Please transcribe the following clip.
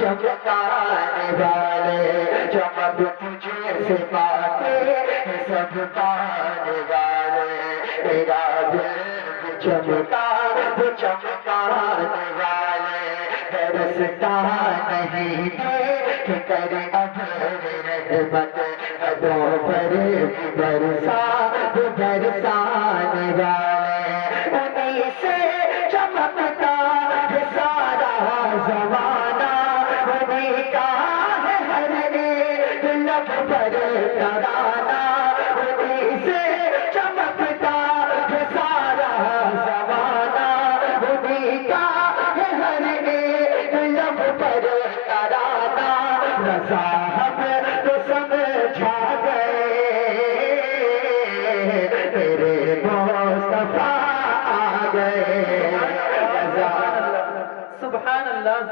चमकाने वाले चमक तुझे से पाके सब पाने वाले तेरा दिल चमकाने वाले बरसता नहीं कि करे अब रहमत हदों पर बरसाने वाले उन्हीं से चमकता है सारा ज़माना उन्हीं का है हर एक लब पर तराना उन्हीं से चमकता है सारा ज़माना उन्हीं का है हर एक लब पर तराना रज़ा हम तो समझा गए तेरे मुस्तफा आ गए। सुभान अल्लाह।